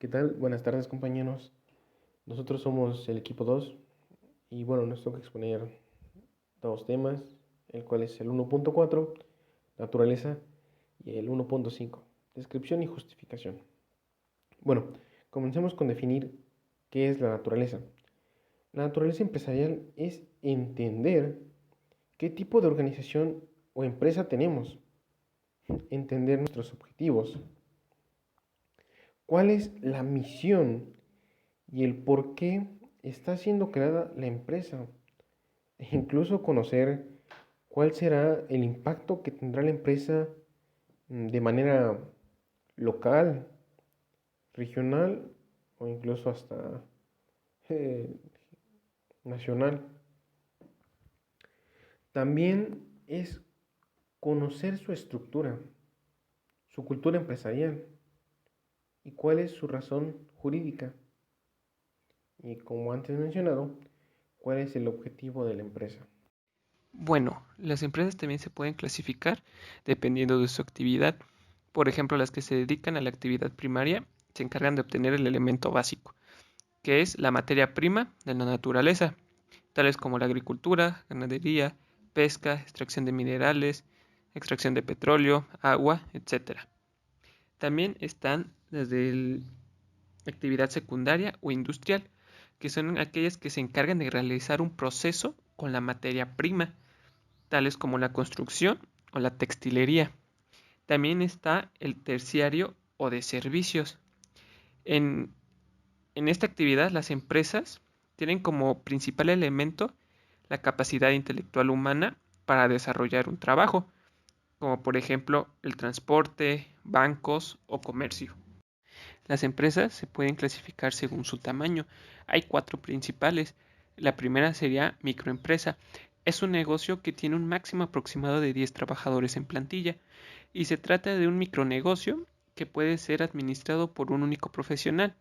¿Qué tal? Buenas tardes, compañeros. Nosotros somos el equipo 2 y bueno, nos toca exponer dos temas, el cual es el 1.4, naturaleza, y el 1.5, descripción y justificación. Bueno, comencemos con definir qué es la naturaleza. La naturaleza empresarial es entender qué tipo de organización o empresa tenemos, entender nuestros objetivos, cuál es la misión y el por qué está siendo creada la empresa, e incluso conocer cuál será el impacto que tendrá la empresa de manera local, regional o incluso hasta eh, nacional. También es conocer su estructura, su cultura empresarial y cuál es su razón jurídica. Y como antes mencionado, cuál es el objetivo de la empresa. Bueno, las empresas también se pueden clasificar dependiendo de su actividad. Por ejemplo, las que se dedican a la actividad primaria se encargan de obtener el elemento básico, que es la materia prima de la naturaleza, tales como la agricultura, ganadería, pesca, extracción de minerales, extracción de petróleo, agua, etc. También están desde la actividad secundaria o industrial, que son aquellas que se encargan de realizar un proceso con la materia prima, tales como la construcción o la textilería. También está el terciario o de servicios. En, en esta actividad las empresas tienen como principal elemento la capacidad intelectual humana para desarrollar un trabajo, como por ejemplo el transporte, bancos o comercio. Las empresas se pueden clasificar según su tamaño. Hay cuatro principales. La primera sería microempresa. Es un negocio que tiene un máximo aproximado de 10 trabajadores en plantilla y se trata de un micronegocio que puede ser administrado por un único profesional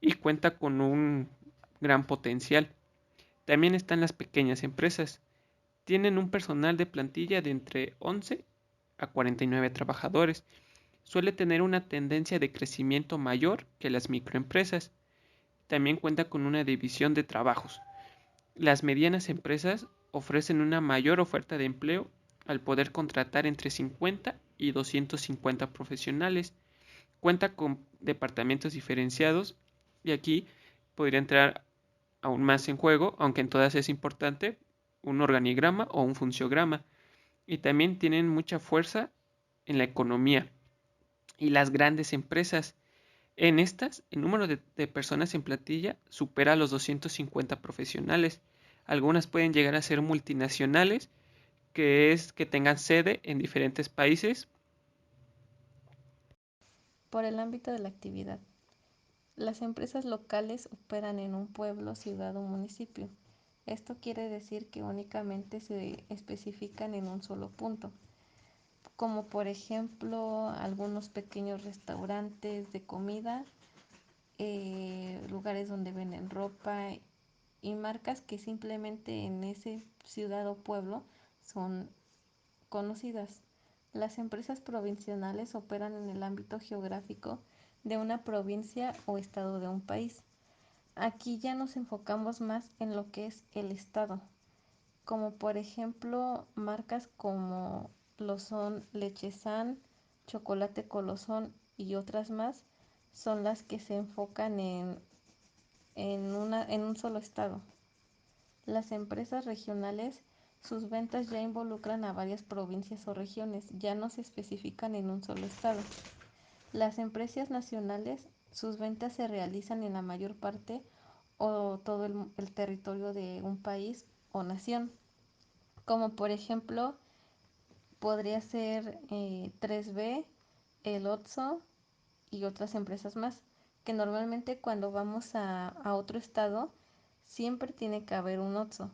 y cuenta con un gran potencial. También están las pequeñas empresas. Tienen un personal de plantilla de entre 11 a 49 trabajadores. Suele tener una tendencia de crecimiento mayor que las microempresas. También cuenta con una división de trabajos. Las medianas empresas ofrecen una mayor oferta de empleo al poder contratar entre 50 y 250 profesionales. Cuenta con departamentos diferenciados y aquí podría entrar aún más en juego, aunque en todas es importante, un organigrama o un funciograma. Y también tienen mucha fuerza en la economía. Y las grandes empresas, en estas, el número de personas en plantilla supera los 250 profesionales. Algunas pueden llegar a ser multinacionales, que es que tengan sede en diferentes países. Por el ámbito de la actividad. Las empresas locales operan en un pueblo, ciudad o municipio. Esto quiere decir que únicamente se especifican en un solo punto, como por ejemplo algunos pequeños restaurantes de comida, lugares donde venden ropa y marcas que simplemente en ese ciudad o pueblo son conocidas. Las empresas provinciales operan en el ámbito geográfico de una provincia o estado de un país. Aquí ya nos enfocamos más en lo que es el estado, como por ejemplo marcas como lo son Leche San, Chocolate Colosón y otras más, son las que se enfocan en un solo estado. Las empresas regionales, sus ventas ya involucran a varias provincias o regiones, ya no se especifican en un solo estado. Las empresas nacionales, sus ventas se realizan en la mayor parte o todo el territorio de un país o nación, como por ejemplo podría ser 3B, el Otso y otras empresas más, que normalmente cuando vamos a otro estado siempre tiene que haber un Otso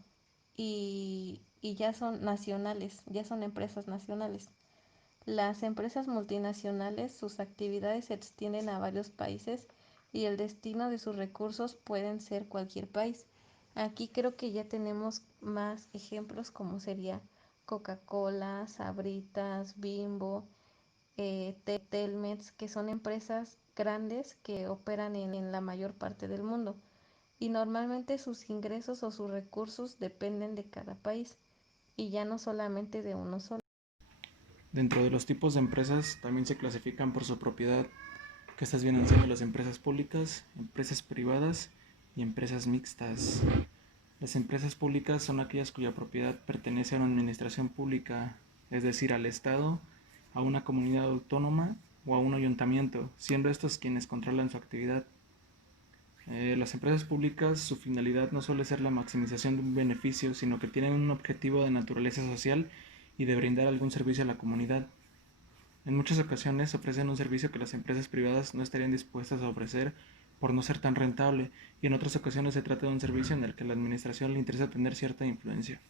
y ya son nacionales, ya son empresas nacionales. Las empresas multinacionales, sus actividades se extienden a varios países y el destino de sus recursos pueden ser cualquier país. Aquí creo que ya tenemos más ejemplos como sería Coca-Cola, Sabritas, Bimbo, Telmex, que son empresas grandes que operan en la mayor parte del mundo y normalmente sus ingresos o sus recursos dependen de cada país y ya no solamente de uno solo. Dentro de los tipos de empresas también se clasifican por su propiedad, que estas vienen siendo las empresas públicas, empresas privadas y empresas mixtas. Las empresas públicas son aquellas cuya propiedad pertenece a una administración pública, es decir, al Estado, a una comunidad autónoma o a un ayuntamiento, siendo estos quienes controlan su actividad. Las empresas públicas, su finalidad no suele ser la maximización de un beneficio, sino que tienen un objetivo de naturaleza social y de brindar algún servicio a la comunidad. En muchas ocasiones ofrecen un servicio que las empresas privadas no estarían dispuestas a ofrecer por no ser tan rentable, y en otras ocasiones se trata de un servicio en el que a la administración le interesa tener cierta influencia.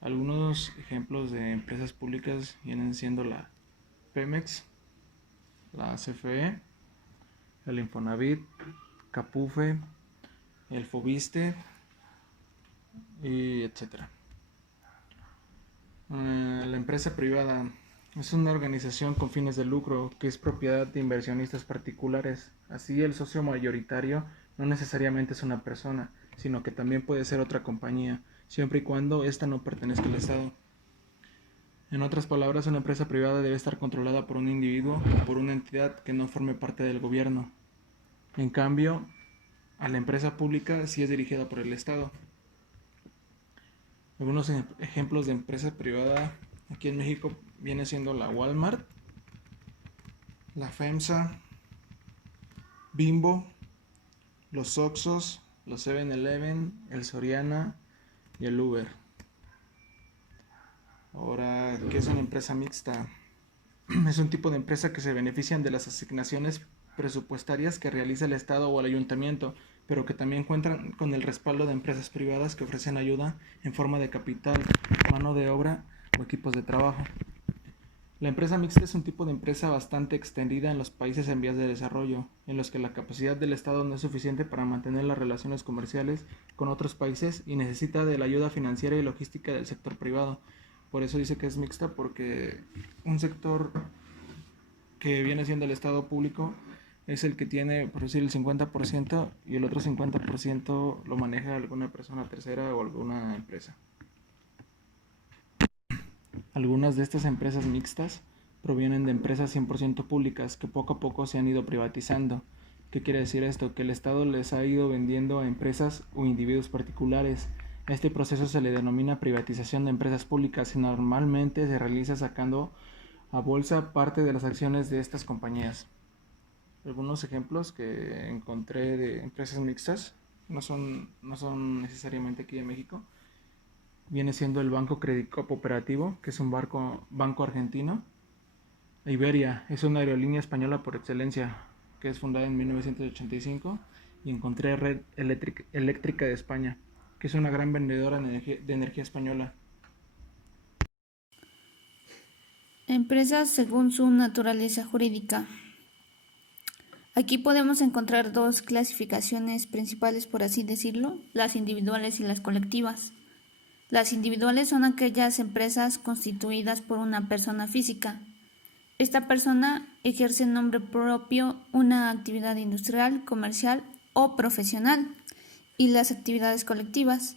Algunos ejemplos de empresas públicas vienen siendo la Pemex, la CFE, el Infonavit, Capufe, el Fobiste y etcétera. La empresa privada es una organización con fines de lucro que es propiedad de inversionistas particulares. Así, el socio mayoritario no necesariamente es una persona, sino que también puede ser otra compañía, siempre y cuando ésta no pertenezca al Estado. En otras palabras, una empresa privada debe estar controlada por un individuo o por una entidad que no forme parte del gobierno. En cambio, a la empresa pública sí es dirigida por el Estado. Algunos ejemplos de empresa privada aquí en México viene siendo la Walmart, la FEMSA, Bimbo, los Oxxos, los 7-Eleven, el Soriana y el Uber. Ahora, ¿qué es una empresa mixta? Es un tipo de empresa que se benefician de las asignaciones presupuestarias que realiza el Estado o el ayuntamiento, pero que también cuentan con el respaldo de empresas privadas que ofrecen ayuda en forma de capital, mano de obra o equipos de trabajo. La empresa mixta es un tipo de empresa bastante extendida en los países en vías de desarrollo, en los que la capacidad del Estado no es suficiente para mantener las relaciones comerciales con otros países y necesita de la ayuda financiera y logística del sector privado. Por eso dice que es mixta, porque un sector que viene siendo el Estado público es el que tiene, por decir, el 50% y el otro 50% lo maneja alguna persona tercera o alguna empresa. Algunas de estas empresas mixtas provienen de empresas 100% públicas que poco a poco se han ido privatizando. ¿Qué quiere decir esto? Que el Estado les ha ido vendiendo a empresas o individuos particulares. A este proceso se le denomina privatización de empresas públicas y normalmente se realiza sacando a bolsa parte de las acciones de estas compañías. Algunos ejemplos que encontré de empresas mixtas no son necesariamente aquí en México. Viene siendo el Banco Credicop Operativo, que es un banco argentino. Iberia es una aerolínea española por excelencia, que es fundada en 1985. Y encontré Red Eléctrica de España, que es una gran vendedora de energía española. Empresas según su naturaleza jurídica. Aquí podemos encontrar dos clasificaciones principales, por así decirlo, las individuales y las colectivas. Las individuales son aquellas empresas constituidas por una persona física. Esta persona ejerce en nombre propio una actividad industrial, comercial o profesional. Y las actividades colectivas.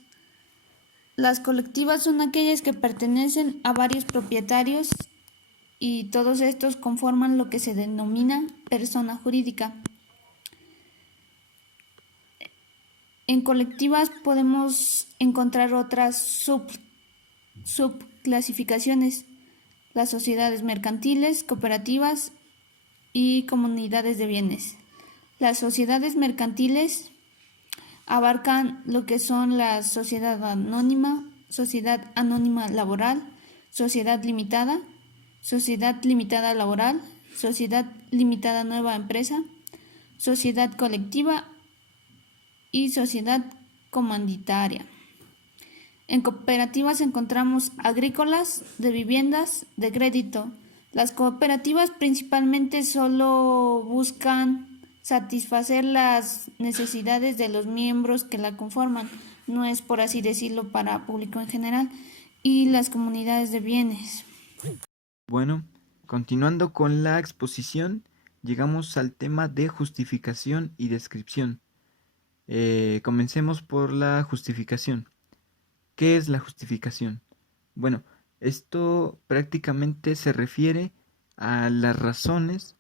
Las colectivas son aquellas que pertenecen a varios propietarios y todos estos conforman lo que se denomina persona jurídica. En colectivas podemos encontrar otras subclasificaciones, las sociedades mercantiles, cooperativas y comunidades de bienes. Las sociedades mercantiles abarcan lo que son la sociedad anónima laboral, sociedad limitada laboral, sociedad limitada nueva empresa, sociedad colectiva y sociedad comanditaria. En cooperativas encontramos agrícolas, de viviendas, de crédito. Las cooperativas principalmente solo buscan satisfacer las necesidades de los miembros que la conforman, no es, por así decirlo, para público en general. Y las comunidades de bienes. Bueno, continuando con la exposición, llegamos al tema de justificación y descripción. Comencemos por la justificación. ¿Qué es la justificación? Bueno, esto prácticamente se refiere a las razones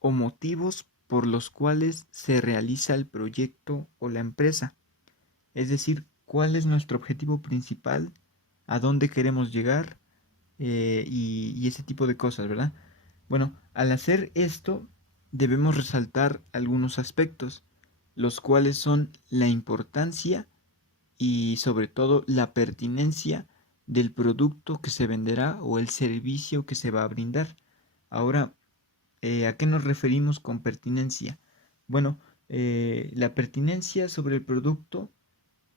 o motivos por los cuales se realiza el proyecto o la empresa. Es decir, cuál es nuestro objetivo principal, a dónde queremos llegar y ese tipo de cosas, ¿verdad? Bueno, al hacer esto debemos resaltar algunos aspectos, los cuales son la importancia y sobre todo la pertinencia del producto que se venderá o el servicio que se va a brindar. Ahora, ¿a qué nos referimos con pertinencia? Bueno, la pertinencia sobre el producto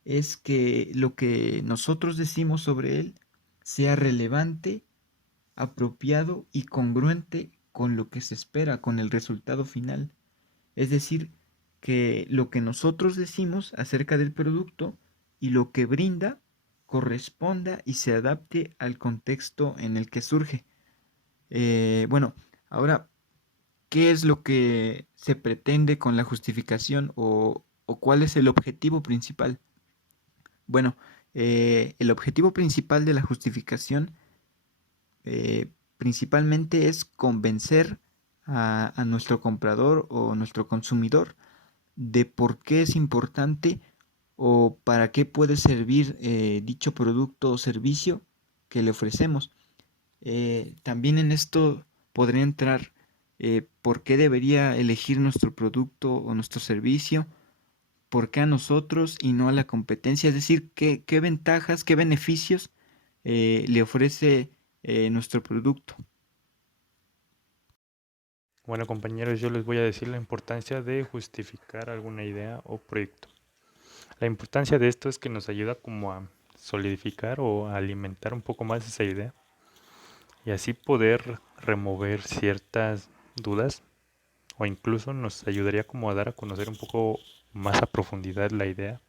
es que lo que nosotros decimos sobre él sea relevante, apropiado y congruente con lo que se espera, con el resultado final. Es decir, que lo que nosotros decimos acerca del producto y lo que brinda corresponda y se adapte al contexto en el que surge. Bueno, ahora, ¿qué es lo que se pretende con la justificación o cuál es el objetivo principal? Bueno, el objetivo principal de la justificación principalmente es convencer a nuestro comprador o nuestro consumidor de por qué es importante o para qué puede servir dicho producto o servicio que le ofrecemos. También en esto podría entrar por qué debería elegir nuestro producto o nuestro servicio, por qué a nosotros y no a la competencia, es decir, qué ventajas, qué beneficios le ofrece nuestro producto. Bueno, compañeros, yo les voy a decir la importancia de justificar alguna idea o proyecto. La importancia de esto es que nos ayuda como a solidificar o a alimentar un poco más esa idea y así poder remover ciertas dudas o incluso nos ayudaría como a dar a conocer un poco más a profundidad la idea.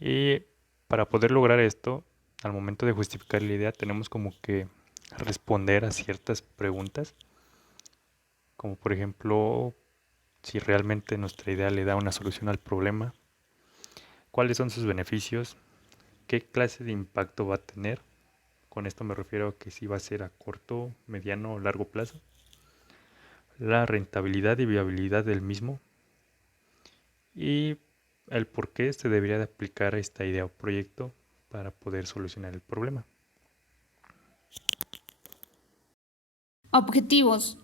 Y para poder lograr esto, al momento de justificar la idea tenemos como que responder a ciertas preguntas, como por ejemplo, si realmente nuestra idea le da una solución al problema, cuáles son sus beneficios, qué clase de impacto va a tener. Con esto me refiero a que si va a ser a corto, mediano o largo plazo, la rentabilidad y viabilidad del mismo y el por qué se debería de aplicar esta idea o proyecto para poder solucionar el problema. Objetivos.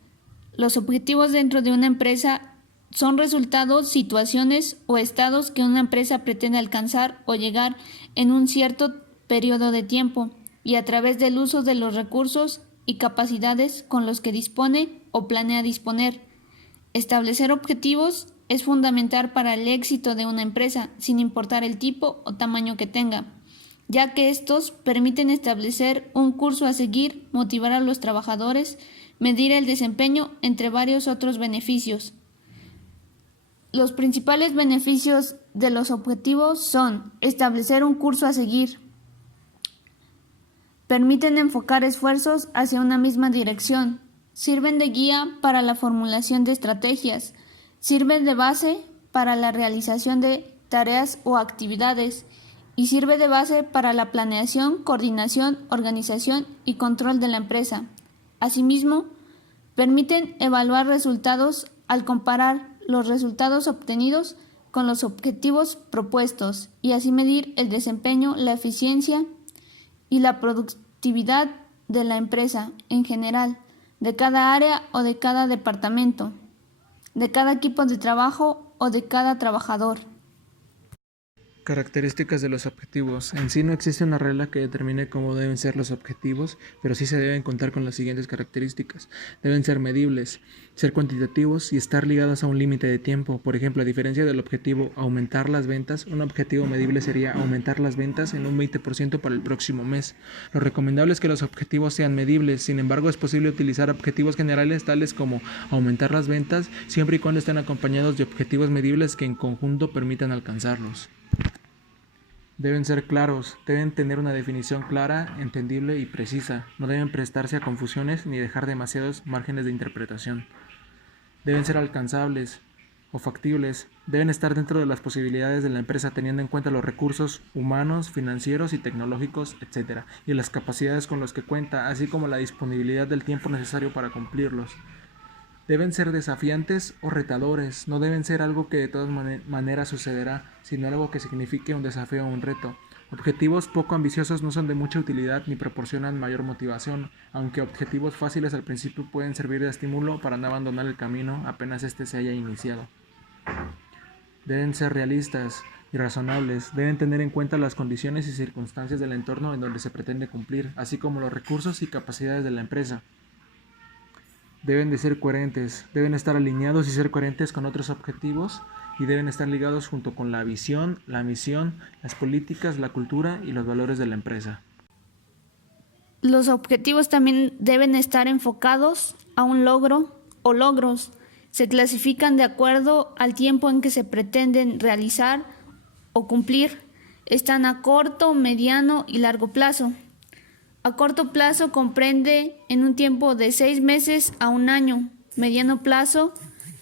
Los objetivos dentro de una empresa son resultados, situaciones o estados que una empresa pretende alcanzar o llegar en un cierto periodo de tiempo y a través del uso de los recursos y capacidades con los que dispone o planea disponer. Establecer objetivos es fundamental para el éxito de una empresa, sin importar el tipo o tamaño que tenga, ya que estos permiten establecer un curso a seguir, motivar a los trabajadores, medir el desempeño, entre varios otros beneficios. Los principales beneficios de los objetivos son establecer un curso a seguir, permiten enfocar esfuerzos hacia una misma dirección, sirven de guía para la formulación de estrategias, sirven de base para la realización de tareas o actividades y sirve de base para la planeación, coordinación, organización y control de la empresa. Asimismo, permiten evaluar resultados al comparar los resultados obtenidos con los objetivos propuestos y así medir el desempeño, la eficiencia y la productividad de la empresa en general, de cada área o de cada departamento, de cada equipo de trabajo o de cada trabajador. Características de los objetivos. En sí no existe una regla que determine cómo deben ser los objetivos, pero sí se deben contar con las siguientes características. Deben ser medibles, ser cuantitativos y estar ligados a un límite de tiempo. Por ejemplo, a diferencia del objetivo aumentar las ventas, un objetivo medible sería aumentar las ventas en un 20% para el próximo mes. Lo recomendable es que los objetivos sean medibles, sin embargo es posible utilizar objetivos generales tales como aumentar las ventas, siempre y cuando estén acompañados de objetivos medibles que en conjunto permitan alcanzarlos. Deben ser claros, deben tener una definición clara, entendible y precisa. No deben prestarse a confusiones ni dejar demasiados márgenes de interpretación. Deben ser alcanzables o factibles. Deben estar dentro de las posibilidades de la empresa teniendo en cuenta los recursos humanos, financieros y tecnológicos, etc. y las capacidades con las que cuenta, así como la disponibilidad del tiempo necesario para cumplirlos. Deben ser desafiantes o retadores, no deben ser algo que de todas maneras sucederá, sino algo que signifique un desafío o un reto. Objetivos poco ambiciosos no son de mucha utilidad ni proporcionan mayor motivación, aunque objetivos fáciles al principio pueden servir de estímulo para no abandonar el camino apenas éste se haya iniciado. Deben ser realistas y razonables, deben tener en cuenta las condiciones y circunstancias del entorno en donde se pretende cumplir, así como los recursos y capacidades de la empresa. Deben de ser coherentes, deben estar alineados y ser coherentes con otros objetivos y deben estar ligados junto con la visión, la misión, las políticas, la cultura y los valores de la empresa. Los objetivos también deben estar enfocados a un logro o logros. Se clasifican de acuerdo al tiempo en que se pretenden realizar o cumplir. Están a corto, mediano y largo plazo. A corto plazo comprende en un tiempo de 6 meses a 1 año, mediano plazo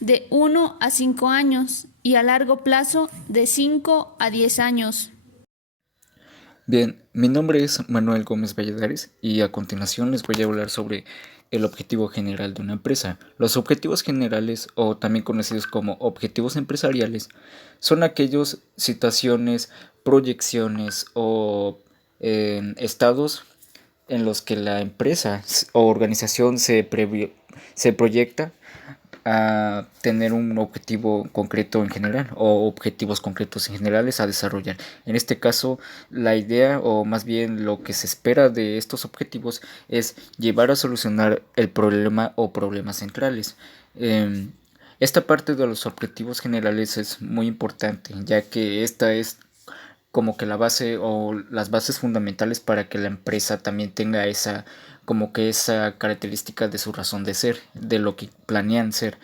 de 1 a 5 años y a largo plazo de 5 a 10 años. Bien, mi nombre es Manuel Gómez Valladares y a continuación les voy a hablar sobre el objetivo general de una empresa. Los objetivos generales, o también conocidos como objetivos empresariales, son aquellas situaciones, proyecciones o estados en los que la empresa o organización se proyecta a tener un objetivo concreto en general o objetivos concretos en generales a desarrollar. En este caso, la idea o más bien lo que se espera de estos objetivos es llevar a solucionar el problema o problemas centrales. Esta parte de los objetivos generales es muy importante, ya que esta es como que la base o las bases fundamentales para que la empresa también tenga esa característica de su razón de ser, de lo que planean ser.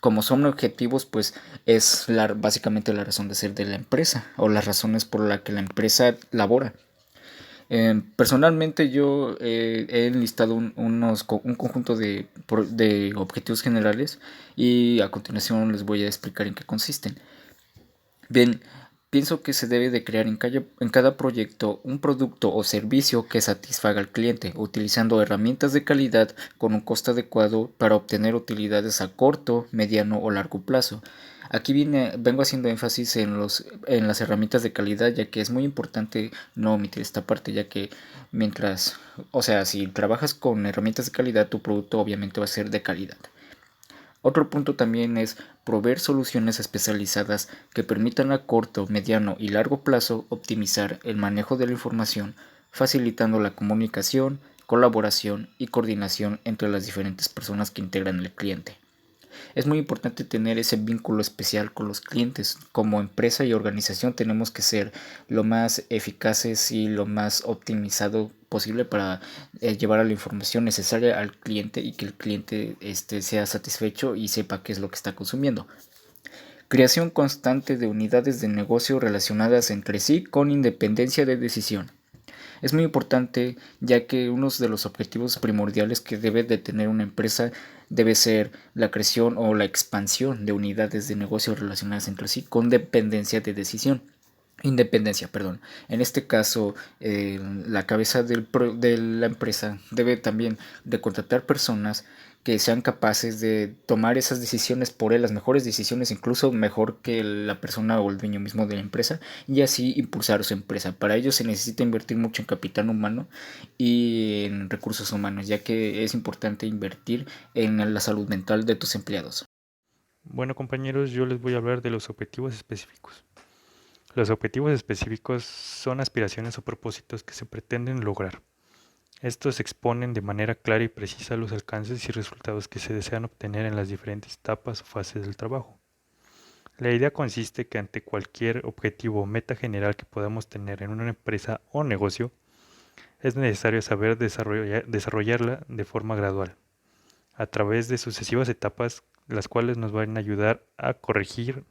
Como son objetivos, pues es básicamente la razón de ser de la empresa o las razones por las que la empresa labora. Personalmente yo he enlistado un conjunto de objetivos generales y a continuación les voy a explicar en qué consisten. Bien, pienso que se debe de crear en cada proyecto un producto o servicio que satisfaga al cliente, utilizando herramientas de calidad con un costo adecuado para obtener utilidades a corto, mediano o largo plazo. Aquí vengo haciendo énfasis en las herramientas de calidad, ya que es muy importante no omitir esta parte, ya que si trabajas con herramientas de calidad, tu producto obviamente va a ser de calidad. Otro punto también es proveer soluciones especializadas que permitan a corto, mediano y largo plazo optimizar el manejo de la información, facilitando la comunicación, colaboración y coordinación entre las diferentes personas que integran el cliente. Es muy importante tener ese vínculo especial con los clientes. Como empresa y organización tenemos que ser lo más eficaces y lo más optimizado posible para llevar a la información necesaria al cliente y que el cliente sea satisfecho y sepa qué es lo que está consumiendo. Creación constante de unidades de negocio relacionadas entre sí con independencia de decisión. Es muy importante, ya que uno de los objetivos primordiales que debe de tener una empresa debe ser la creación o la expansión de unidades de negocio relacionadas entre sí con independencia. En este caso, la cabeza de la empresa debe también de contratar personas que sean capaces de tomar esas decisiones por él, las mejores decisiones, incluso mejor que la persona o el dueño mismo de la empresa, y así impulsar su empresa. Para ello se necesita invertir mucho en capital humano y en recursos humanos, ya que es importante invertir en la salud mental de tus empleados. Bueno, compañeros, yo les voy a hablar de los objetivos específicos. Los objetivos específicos son aspiraciones o propósitos que se pretenden lograr. Estos exponen de manera clara y precisa los alcances y resultados que se desean obtener en las diferentes etapas o fases del trabajo. La idea consiste que ante cualquier objetivo o meta general que podamos tener en una empresa o negocio, es necesario saber desarrollarla de forma gradual, a través de sucesivas etapas, las cuales nos van a ayudar a corregir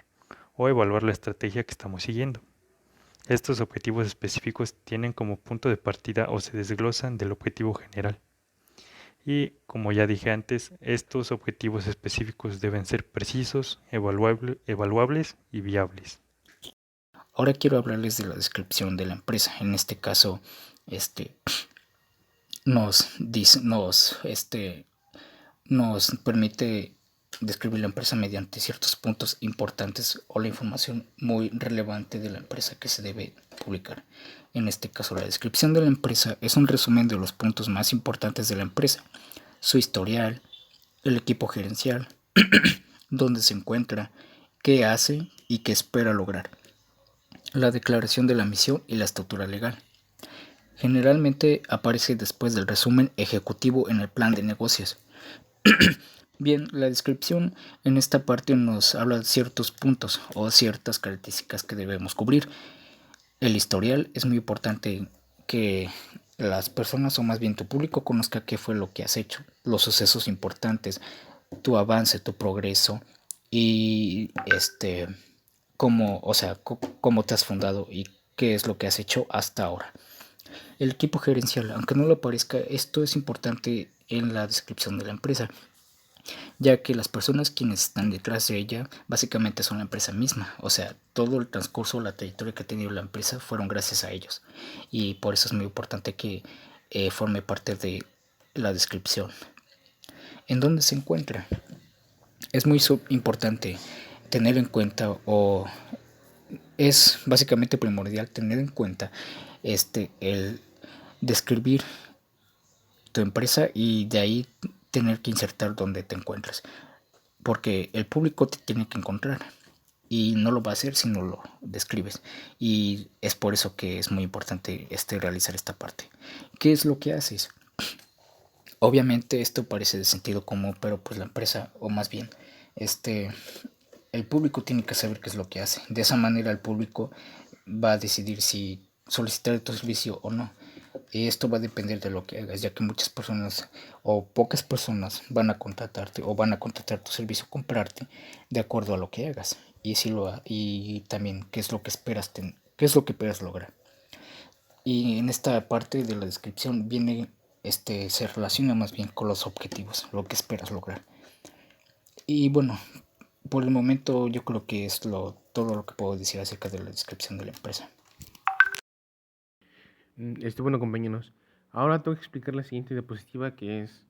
o evaluar la estrategia que estamos siguiendo. Estos objetivos específicos tienen como punto de partida o se desglosan del objetivo general. Y como ya dije antes, estos objetivos específicos deben ser precisos, evaluables y viables. Ahora quiero hablarles de la descripción de la empresa. En este caso, nos permite describir la empresa mediante ciertos puntos importantes o la información muy relevante de la empresa que se debe publicar. En este caso, la descripción de la empresa es un resumen de los puntos más importantes de la empresa, su historial, el equipo gerencial, dónde se encuentra, qué hace y qué espera lograr, la declaración de la misión y la estructura legal. Generalmente aparece después del resumen ejecutivo en el plan de negocios. Bien, la descripción en esta parte nos habla de ciertos puntos o ciertas características que debemos cubrir. El historial es muy importante que las personas o más bien tu público conozca qué fue lo que has hecho, los sucesos importantes, tu avance, tu progreso y cómo te has fundado y qué es lo que has hecho hasta ahora. El equipo gerencial, aunque no lo parezca, esto es importante en la descripción de la empresa, ya que las personas quienes están detrás de ella básicamente son la empresa misma, o sea, todo el transcurso, la trayectoria que ha tenido la empresa fueron gracias a ellos, y por eso es muy importante que forme parte de la descripción. ¿En dónde se encuentra? Es muy importante tener en cuenta, o es básicamente primordial tener en cuenta el describir tu empresa y de ahí tener que insertar dónde te encuentras, porque el público te tiene que encontrar y no lo va a hacer si no lo describes, y es por eso que es muy importante realizar esta parte. ¿Qué es lo que haces? Obviamente esto parece de sentido común, pero pues la empresa, o más bien el público tiene que saber qué es lo que hace. De esa manera el público va a decidir si solicitar tu servicio o no. Y esto va a depender de lo que hagas, ya que muchas personas o pocas personas van a contratarte o van a contratar tu servicio, comprarte de acuerdo a lo que hagas y también qué es lo que esperas lograr. Y en esta parte de la descripción se relaciona más bien con los objetivos, lo que esperas lograr. Y bueno, por el momento yo creo que es todo lo que puedo decir acerca de la descripción de la empresa. Bueno, compañeros, ahora tengo que explicar la siguiente diapositiva, que es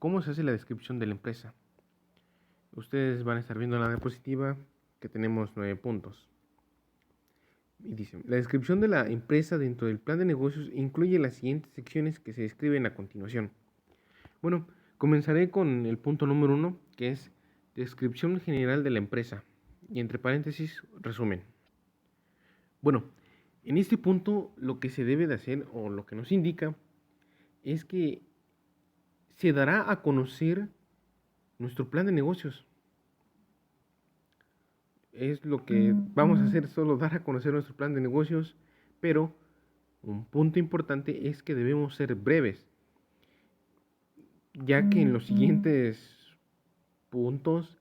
cómo se hace la descripción de la empresa. Ustedes van a estar viendo en la diapositiva que tenemos 9 puntos. Y dice, la descripción de la empresa dentro del plan de negocios incluye las siguientes secciones que se describen a continuación. Bueno, comenzaré con el punto número 1, que es descripción general de la empresa, y entre paréntesis, resumen. Bueno, en este punto lo que se debe de hacer, o lo que nos indica, es que se dará a conocer nuestro plan de negocios. Es lo que vamos a hacer, solo dar a conocer nuestro plan de negocios, pero un punto importante es que debemos ser breves, ya que en los siguientes puntos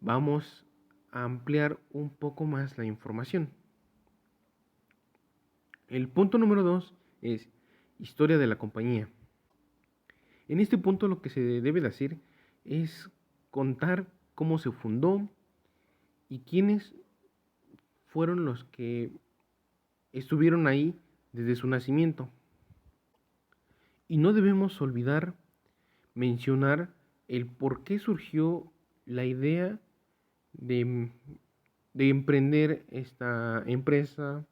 vamos a ampliar un poco más la información. El punto número 2 es historia de la compañía. En este punto lo que se debe de hacer es contar cómo se fundó y quiénes fueron los que estuvieron ahí desde su nacimiento. Y no debemos olvidar mencionar el por qué surgió la idea de emprender esta empresa,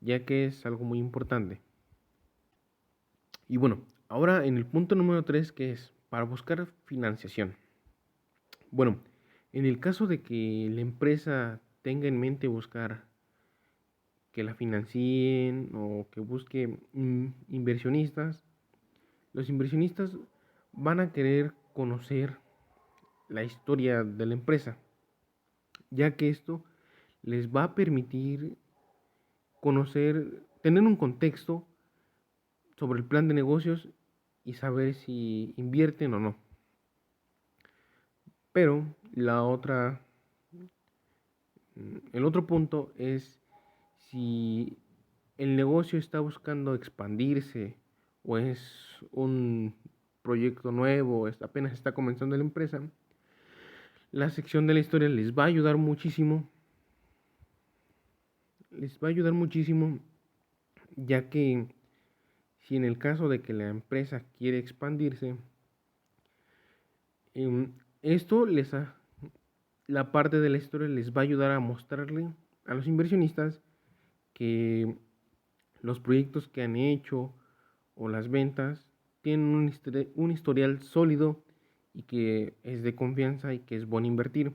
ya que es algo muy importante. Y bueno, ahora en el punto número 3, que es para buscar financiación. Bueno, en el caso de que la empresa tenga en mente buscar que la financien o que busque inversionistas, los inversionistas van a querer conocer la historia de la empresa, ya que esto les va a permitir tener un contexto sobre el plan de negocios y saber si invierten o no. Pero el otro punto es si el negocio está buscando expandirse o es un proyecto nuevo, apenas está comenzando la empresa, la sección de la historia les va a ayudar muchísimo. Les va a ayudar muchísimo, ya que si en el caso de que la empresa quiere expandirse, esto la parte de la historia les va a ayudar a mostrarle a los inversionistas que los proyectos que han hecho o las ventas tienen un historial sólido y que es de confianza y que es bueno invertir.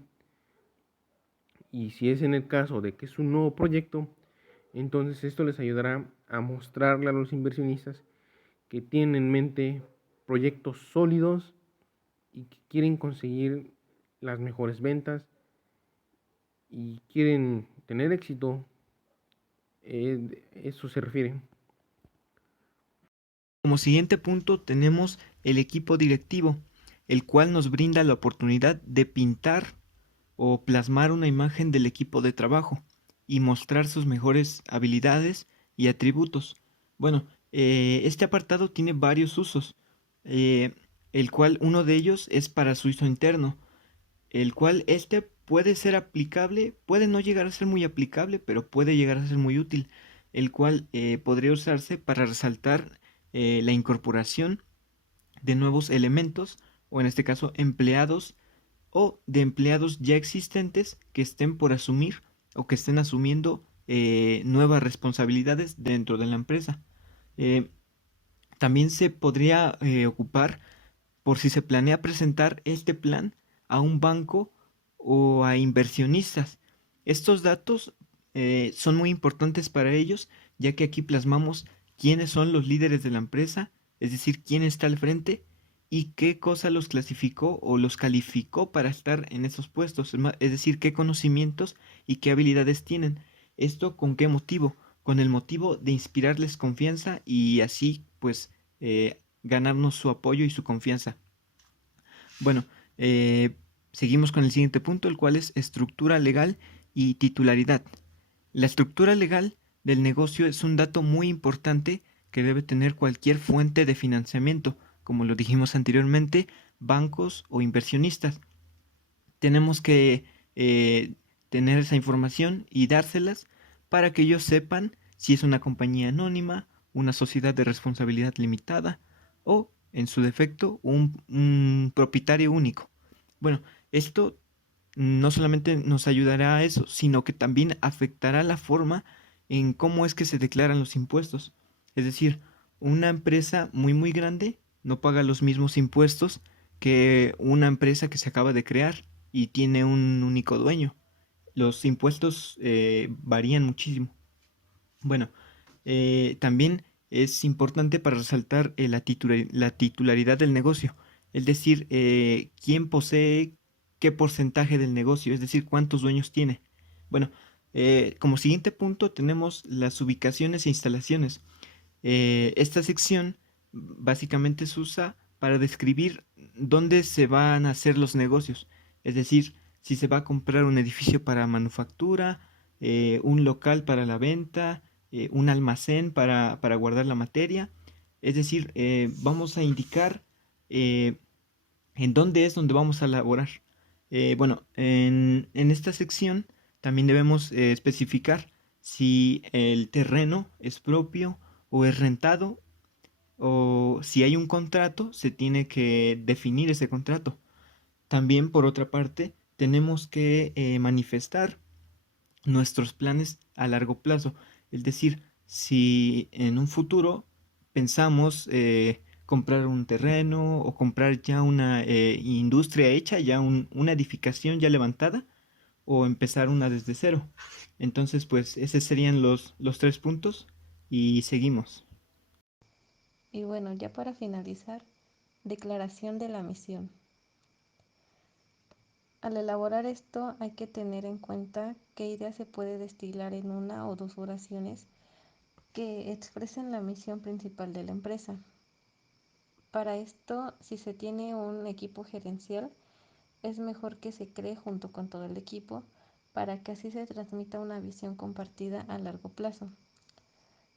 Y si es en el caso de que es un nuevo proyecto, entonces esto les ayudará a mostrarle a los inversionistas que tienen en mente proyectos sólidos y que quieren conseguir las mejores ventas y quieren tener éxito. Eso se refiere. Como siguiente punto tenemos el equipo directivo, el cual nos brinda la oportunidad de pintar o plasmar una imagen del equipo de trabajo y mostrar sus mejores habilidades y atributos. Bueno, este apartado tiene varios usos, el cual uno de ellos es para su uso interno, el cual este puede ser aplicable, puede no llegar a ser muy aplicable, pero puede llegar a ser muy útil, el cual podría usarse para resaltar la incorporación de nuevos elementos, o en este caso empleados, o de empleados ya existentes que estén por asumir o que estén asumiendo nuevas responsabilidades dentro de la empresa. También se podría ocupar por si se planea presentar este plan a un banco o a inversionistas. Estos datos son muy importantes para ellos, ya que aquí plasmamos quiénes son los líderes de la empresa, es decir, quién está al frente y qué cosa los clasificó o los calificó para estar en esos puestos, es decir, qué conocimientos y qué habilidades tienen. ¿Esto con qué motivo? Con el motivo de inspirarles confianza y así pues ganarnos su apoyo y su confianza. Bueno, seguimos con el siguiente punto, el cual es estructura legal y titularidad. La estructura legal del negocio es un dato muy importante que debe tener cualquier fuente de financiamiento, como lo dijimos anteriormente, bancos o inversionistas. Tenemos que tener esa información y dárselas para que ellos sepan si es una compañía anónima, una sociedad de responsabilidad limitada o, en su defecto, un propietario único. Bueno, esto no solamente nos ayudará a eso, sino que también afectará la forma en cómo es que se declaran los impuestos. Es decir, una empresa muy grande no paga los mismos impuestos que una empresa que se acaba de crear y tiene un único dueño. Los impuestos varían muchísimo. Bueno, también es importante para resaltar la titularidad del negocio, es decir, quién posee qué porcentaje del negocio, es decir, cuántos dueños tiene. Bueno, como siguiente punto tenemos las ubicaciones e instalaciones. Esta sección básicamente se usa para describir dónde se van a hacer los negocios, es decir, si se va a comprar un edificio para manufactura, un local para la venta, un almacén para guardar la materia. Es decir, vamos a indicar en dónde es donde vamos a elaborar. Bueno, en esta sección también debemos especificar si el terreno es propio o es rentado, o si hay un contrato, se tiene que definir ese contrato. También, por otra parte, tenemos que manifestar nuestros planes a largo plazo. Es decir, si en un futuro pensamos comprar un terreno o comprar ya una industria hecha, ya una edificación ya levantada, o empezar una desde cero. Entonces, pues, esos serían los 3 puntos y seguimos. Y bueno, ya para finalizar, declaración de la misión. Al elaborar esto hay que tener en cuenta qué idea se puede destilar en una o dos oraciones que expresen la misión principal de la empresa. Para esto, si se tiene un equipo gerencial, es mejor que se cree junto con todo el equipo para que así se transmita una visión compartida a largo plazo.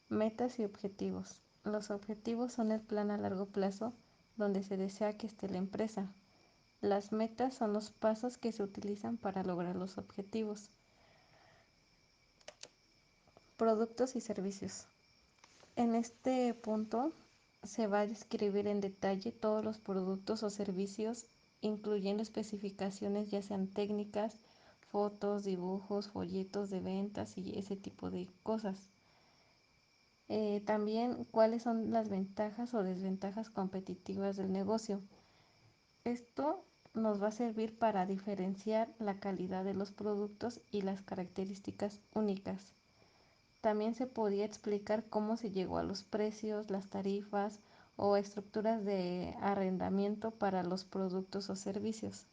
Metas y objetivos. Los objetivos son el plan a largo plazo donde se desea que esté la empresa. Las metas son los pasos que se utilizan para lograr los objetivos. Productos y servicios. En este punto se va a describir en detalle todos los productos o servicios, incluyendo especificaciones ya sean técnicas, fotos, dibujos, folletos de ventas y ese tipo de cosas. También cuáles son las ventajas o desventajas competitivas del negocio. Esto nos va a servir para diferenciar la calidad de los productos y las características únicas. También se podía explicar cómo se llegó a los precios, las tarifas o estructuras de arrendamiento para los productos o servicios.